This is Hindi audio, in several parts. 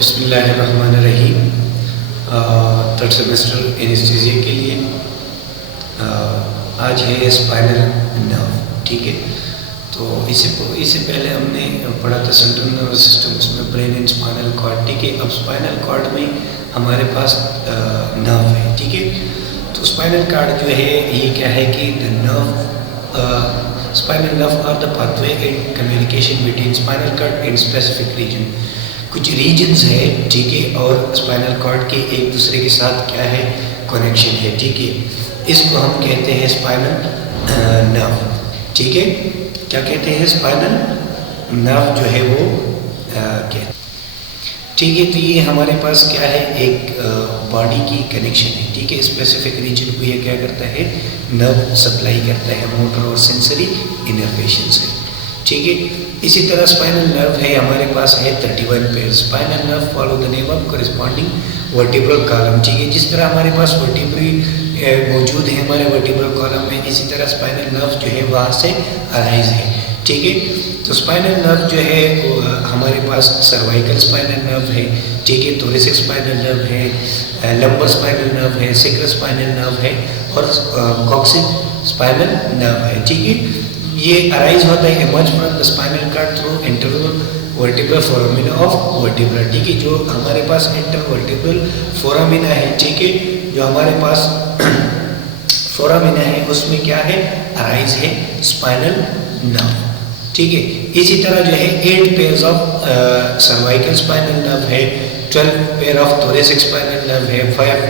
बिस्मिल्लाहिर्रहमानिर्रहीम। थर्ड सेमेस्टर एनेस्थीसिया के लिए आज है स्पाइनल नर्व। ठीक है, तो इससे पहले हमने पढ़ा था सेंट्रल नर्वस सिस्टम, उसमें ब्रेन एंड स्पाइनल कॉर्ड। ठीक है, अब स्पाइनल कॉर्ड में हमारे पास नर्व है। ठीक है, तो स्पाइनल कॉर्ड जो है ये क्या है कि the nerve spinal nerve are the pathway in communication between spinal cord and specific region. कुछ रीजन्स है, ठीक है, और स्पाइनल कॉर्ड के एक दूसरे के साथ क्या है, कनेक्शन है। ठीक है, इसको हम कहते हैं स्पाइनल नर्व। ठीक है, क्या कहते हैं, स्पाइनल नर्व जो है वो क्या। ठीक है, तो ये हमारे पास क्या है, एक बॉडी की कनेक्शन है। ठीक है, स्पेसिफिक रीजन को ये क्या करता है, नर्व सप्लाई करता है मोटर और सेंसरी इनर्वेशन से। ठीक है, इसी तरह स्पाइनल नर्व है हमारे पास है 31 pair. Spinal nerve follow the name of corresponding vertebral column. ठीक है, जिस तरह हमारे पास वर्टिब्री मौजूद है हमारे वर्टिब्रल कॉलम में, इसी तरह स्पाइनल नर्व जो है वहाँ से अराइज है। ठीक है, तो स्पाइनल नर्व जो है हमारे पास सर्वाइकल स्पाइनल नर्व है। ठीक है, थोरेसिक स्पाइनल नर्व है, लंबर स्पाइनल नर्व है, सेक्रल स्पाइनल नर्व है और कॉक्सिक स्पाइनल नर्व है। ठीक है, ये अराइज होता है emerge from the spinal cord through intervertebral vertebral foramina of vertebra. ठीक है, जो हमारे पास इंटरवर्टिब्रल फोरामिना है, ठीक है, जो हमारे पास फोरामिना है उसमें क्या है, अराइज है स्पाइनल नर्व। ठीक है, इसी तरह जो है 8 pairs of cervical spinal nerve है, 12 pair of thoracic spinal nerve है, 5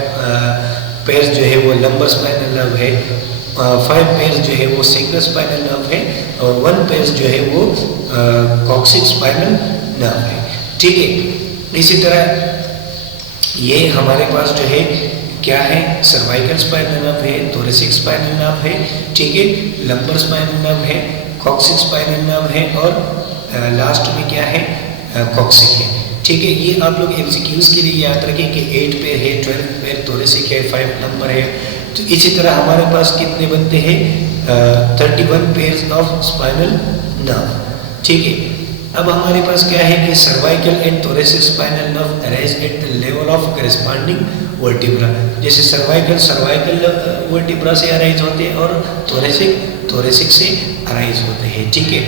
पेयर्स जो है वो लंबर स्पाइनल नर्व है, 5 पेयर्स जो है वो सेक्रल स्पाइनल नर्व है और 1 पेयर्स जो है वो कॉक्सिक स्पाइनल नर्व है। ठीक है, इसी तरह ये हमारे पास जो है क्या है, सर्वाइकल स्पाइनल नर्व है, थोरेसिक स्पाइनल नर्व है, ठीक है, लंबर स्पाइनल नर्व है, कॉक्सिक स्पाइनल नर्व है और लास्ट में क्या है, कॉक्सिक है। ठीक है, ये आप लोग एमसीक्यूज के लिए याद रखें कि 8 पेयर है, 12 पेयर थोरेसिक है, 5 लंबर है। तो इसी तरह हमारे पास कितने बनते हैं, 31 पेयर्स ऑफ स्पाइनल नर्व। ठीक है, अब हमारे पास क्या है कि cervical and thoracic spinal nerve arise at the level of corresponding vertebra. जैसे सर्वाइकल वर्टिब्रा से अराइज होते हैं और थोरेसिक से अराइज होते हैं। ठीक है,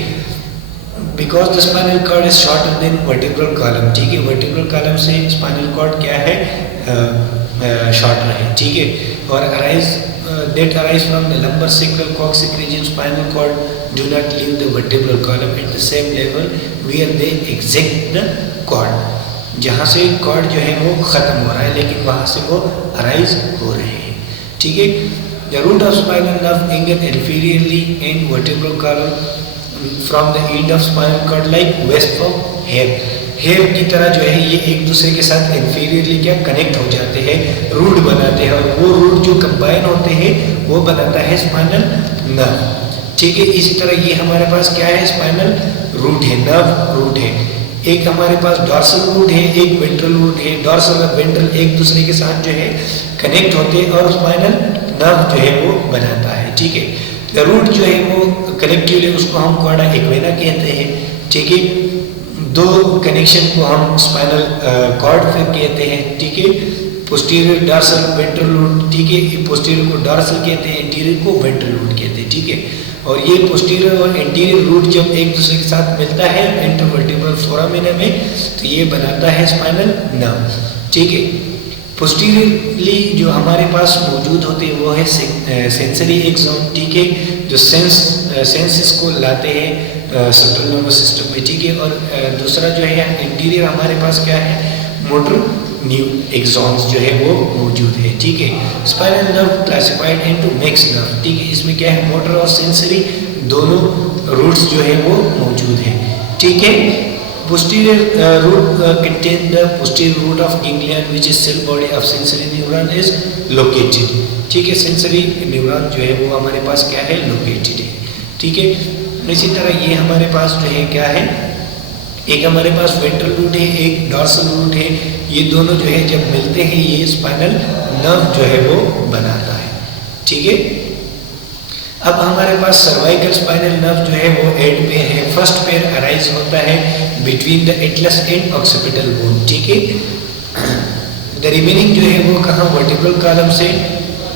because the spinal cord is shorter than vertebral column. ठीक है, वर्टिब्रल कॉलम से स्पाइनल कॉर्ड क्या है, शॉर्टर है। ठीक है, और that arise from the lumbar sacral coccygeal region. Spinal cord do not leave the vertebral column at the same level where they exit the cord. जहाँ से कॉर्ड जो है वो ख़त्म हो रहा है लेकिन वहाँ से वो अराइज हो रहे हैं। ठीक है, the root of spinal nerve hanging inferiorly in vertebral column from the end of spinal cord like west of hair. Hair की तरह जो है ये एक दूसरे के साथ इंफीरियरली क्या कनेक्ट हो जाते हैं, रूट बनाते हैं और वो रूट जो कंबाइन होते हैं वो बनाता है स्पाइनल नर्व। ठीक है, इसी तरह ये हमारे पास क्या है, स्पाइनल रूट है, नर्व रूट है। एक हमारे पास डॉर्सल रूट है, एक वेंट्रल रूट है। डॉर्सल और वेंट्रल एक दूसरे के साथ जो है कनेक्ट होते हैं और स्पाइनल नर्व जो है वो बनाता है। ठीक है, रूट जो है वो कलेक्टिवली उसको हम कॉर्डा एक्वेना कहते हैं। ठीक है, दो कनेक्शन को हम स्पाइनल कॉर्ड फिर कहते हैं। ठीक है, पोस्टीरियर डॉर्सल वेंट्रल रूट। ठीक है, पोस्टीरियर को डॉर्सल कहते हैं, एंटीरियर को वेंट्रल रूट कहते हैं। ठीक है, और ये पोस्टीरियर और एंटीरियर रूट जब एक दूसरे के साथ मिलता है इंटरवर्टिब्रल फोरामिना में तो ये बनाता है स्पाइनल नर्व। ठीक है, पोस्टीरियरली जो हमारे पास मौजूद होते हैं वो है सेंसरी एक्सोन। ठीक है, जो सेंसेस को लाते हैं सेंट्रल नर्वस सिस्टम में। ठीक है, और दूसरा जो है इंटीरियर हमारे पास क्या है, मोटर न्यू एक्सॉन्स जो है वो मौजूद है। ठीक है, spinal nerve classified into mixed nerve. ठीक है, इसमें क्या है, मोटर और सेंसरी दोनों रूट्स जो है वो मौजूद है। ठीक है, posterior root contain the posterior root of ganglion which is cell body of sensory neuron is located. ठीक है, सेंसरी न्यूरॉन जो है वो हमारे पास क्या है, लोकेटेड है। ठीक है, इसी तरह ये हमारे पास जो है क्या है, एक हमारे पास वेंट्रल रूट है, एक डॉर्सल रूट है। ये दोनों जो है जब मिलते हैं ये स्पाइनल नर्व जो है वो बनाता है। ठीक है, अब हमारे पास सर्वाइकल स्पाइनल नर्व जो है वो 8 पेयर है। फर्स्ट पेयर अराइज होता है between the Atlas and occipital bone, ठीक है। द रिमेनिंग जो है वो कहाँ, वर्टिब्रल कॉलम से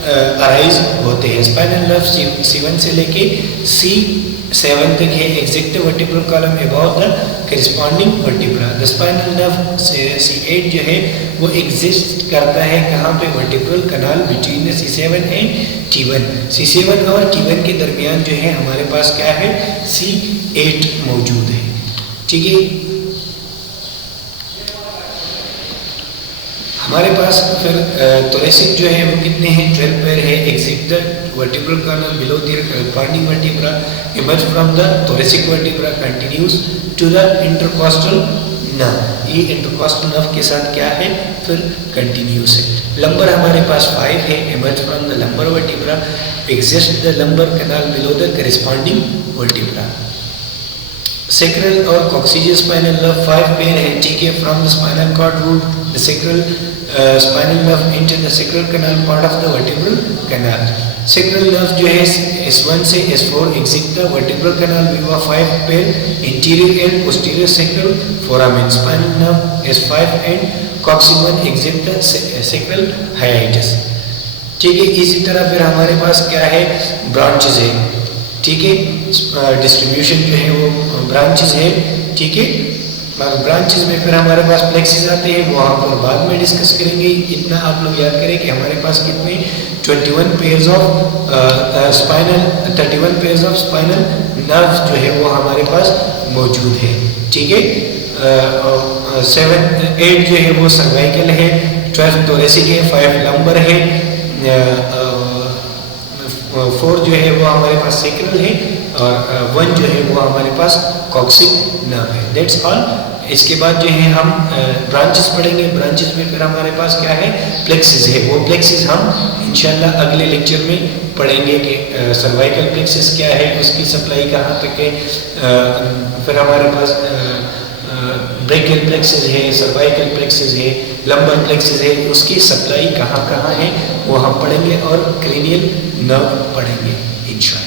अराइज होते हैं। स्पाइनल नर्व C1 से लेके C7 तक है, exact vertebral column above the corresponding vertebra. The spinal nerve C8 जो है वो एग्जिस्ट करता है कहाँ पे, vertebral canal between the C7 and T1। C7 और T1 के दरमियान जो है हमारे पास क्या है, C8 मौजूद है, ठीक है। हमारे पास फिर थोरेसिक जो है वो कितने हैं, 12 पेयर है। Exit the vertebral column below the corresponding vertebra, emerge from the thoracic vertebra, continues to the intercostal nerve. ये इंटरकॉस्टल नर्व के साथ क्या है, फिर कंटिन्यूस है। लंबर हमारे पास 5 है, emerge from the lumbar vertebra, exist the lumbar canal below the corresponding vertebra. Sacral और कॉक्सिजियल स्पाइनल नर्व 5 पेयर है, ठीक है। From the spinal cord root the sacral spinal nerve enter the sacral canal part of the vertebral canal. Sacral nerve जो है S1 से S4 exit the vertebral canal via 5 pair interior and posterior sacral foramen. Spinal nerve S5 and coccygeal 1 exit the sacral hiatus, ठीक है। इसी तरह फिर हमारे पास क्या है, ब्रांचेस है, ठीक है। डिस्ट्रीब्यूशन जो है वो ब्रांचेस है, ठीक है। ब्रांचेस में फिर हमारे पास प्लेक्सिस आते हैं, वो हम पर बाद में डिस्कस करेंगे। इतना आप लोग याद करें कि हमारे पास कितने 21 pairs of spinal 31 pairs of spinal nerve जो है वो हमारे पास मौजूद है, ठीक है। 8 जो है वो सर्वाइकल है, 12 थोरेसिक है, 5 लंबर है, 4 जो है वो हमारे पास सेक्रल है और 1 जो है वो हमारे पास कॉक्सिक नर्व है। That's all. इसके बाद जो है हम ब्रांचेस पढ़ेंगे। ब्रांचेस में फिर हमारे पास क्या है, प्लेक्सिस है। वो प्लेक्सिस हम इंशाल्लाह अगले लेक्चर में पढ़ेंगे कि सर्वाइकल प्लेक्सिस क्या है, उसकी सप्लाई कहाँ तक है। फिर हमारे पास ब्रेकियल प्लेक्सिस है, सर्वाइकल प्लेक्सिस है, लंबर प्लेक्सिस है, उसकी सप्लाई कहाँ कहाँ है वो हम पढ़ेंगे और क्रेनियल नर्व पढ़ेंगे इंशाल्लाह।